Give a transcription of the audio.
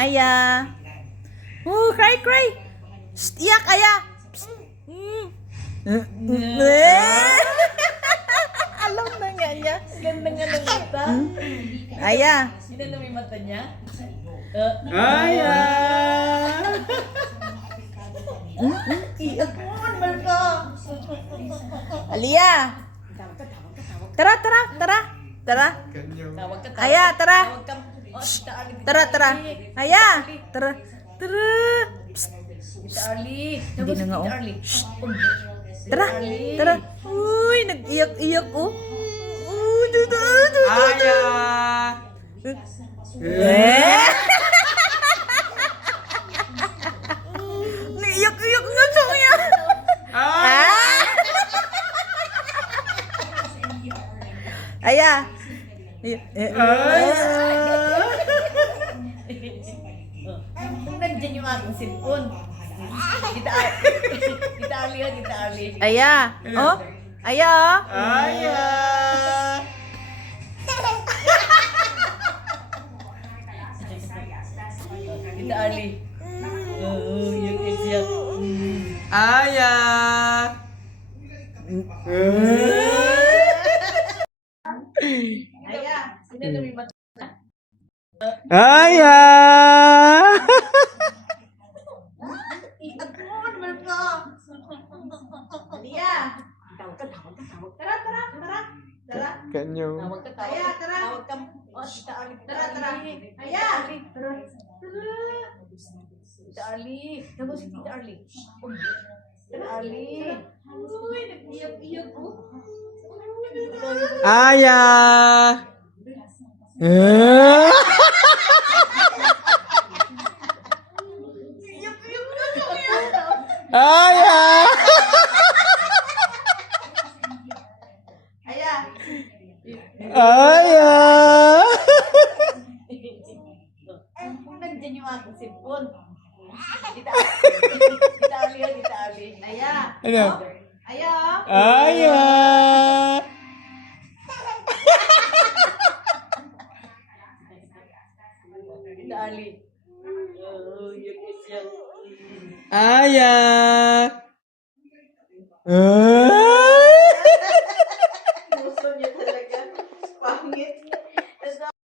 Aya. Cry, cry. Psst, iyak, Aya. Psst. Alam na nga niya. Ganda nga ng mata. Aya. Sino na may mata niya? Aya! Iyak mo, normal ka. Alia. Tara, tara, tara. Tara. Tawag ka, tawag. Aya, tara. Tawag ka. Oh, Tita Ali, Tita Tara, tara. Ali. Aya. Tara. Tara. Psst. Tita Ali. Hindi na nga, oh. Tita Ali. Tara. Tara. Uy, nag-iyak-iyak, oh. Aya! Naiyak-iyak nga siya. Aya. Kung nandyan yung aking cellphone. Tita Ali, oh, Tita Ali. Aya. Oh. Aya. Aya! Tita Ali. Oh, yung iyak. Aya! Aya, sino na may mata? Aya! Iyak mo, normal ka. Alia. Tawag ka, tawag ka, tawag ka. Tara, tara, tara. Tara. Kanyo. Tawag ka, tawag Aya, ka. tara. Tawag ka. Oh, Tita Ali, Tita Tara, tara. Ali. Aya. Tara. Tita Ali. Tawag si Tita Ali. Oh, Tita Ali. Uy, nag-iyak-iyak, oh. Aya! Iyak-iyak nga siya. Aya! Aya. Aya! Kung nandyan yung aking cellphone. Tita Ali, oh, Tita Ali. Aya. Ano? Aya. Aya! Tita Ali. Oh, yung iyak. Aya!